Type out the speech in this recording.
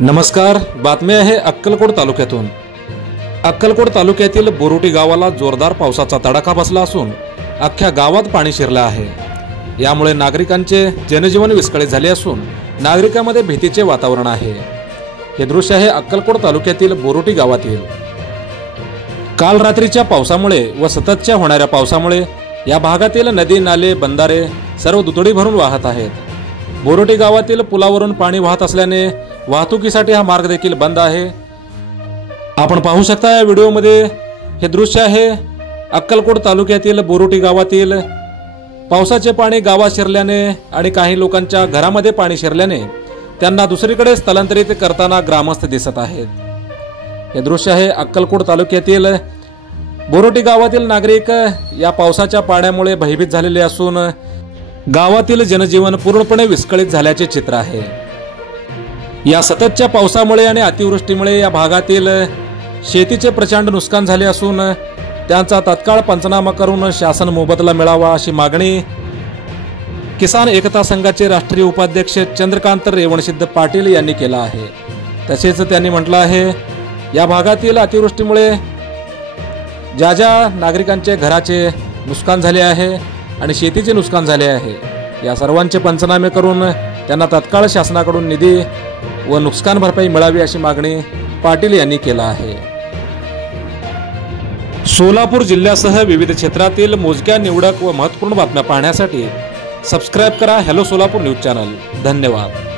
नमस्कार, बातमी आहे अक्कलकोट तालुक्यातून। अक्कलकोट तालुक्यातील बोरोटी गावाला जोरदार पावसाचा तडाखा बसला असून अख्ख्या गावात पाणी शिरले आहे। यामुळे नागरिकांचे जनजीवन विस्कळीत झाले असून नागरिकांमध्ये भीतीचे वातावरण आहे। हे दृश्य आहे अक्कलकोट तालुक्यातील बोरोटी गावातील। काल रात्रीच्या पावसामुळे व सततच्या होणाऱ्या पावसामुळे या भागातील नदी नाले बंधारे सर्व दुथडी भरून वाहत आहेत। बोरोटी गावातील पुलावरून पाणी वाहत असल्याने वाहतुकीसाठी हा मार्ग देखील बंद आहे। आपण पाहू शकता या व्हिडिओमध्ये हे दृश्य आहे अक्कलकोट तालुक्यातील बोरोटी गावातील। पावसाचे पाणी गावात शिरल्याने आणि काही लोकांच्या घरामध्ये पाणी शिरल्याने त्यांना दुसरीकडे स्थलांतरित करताना ग्रामस्थ दिसत आहेत। हे दृश्य आहे अक्कलकोट तालुक्यातील बोरोटी गावातील नागरिक या पावसाच्या पाण्यामुळे भयभीत झालेले असून गावातील जनजीवन पूर्णपणे विस्कळीत झाल्याचे चित्र आहे। या सततच्या पावसामुळे आणि अतिवृष्टीमुळे या भागातील शेतीचे प्रचंड नुकसान झाले असून त्यांचा तत्काळ पंचनामा करून शासन मोबदला मिळावा अशी मागणी किसान एकता संघाचे राष्ट्रीय उपाध्यक्ष चंद्रकांत रेवणसिद्ध पाटील यांनी केला आहे। तसेच त्यांनी म्हटलं आहे या भागातील अतिवृष्टीमुळे ज्या नागरिकांचे घराचे नुकसान झाले आहे आणि शेतीचे नुकसान झाले आहे या सर्वांचे पंचनामे करून त्यांना तत्काळ शासनाकडून निधी व नुकसान भरपाई मिळावी अशी मागणी पाटील यांनी केला आहे। सोलापूर जिल्ह्यासह विविध क्षेत्रातील मोजक्या निवडक व महत्त्वपूर्ण बातम्या पाहण्यासाठी सबस्क्राइब करा हॅलो सोलापूर न्यूज चॅनल। धन्यवाद।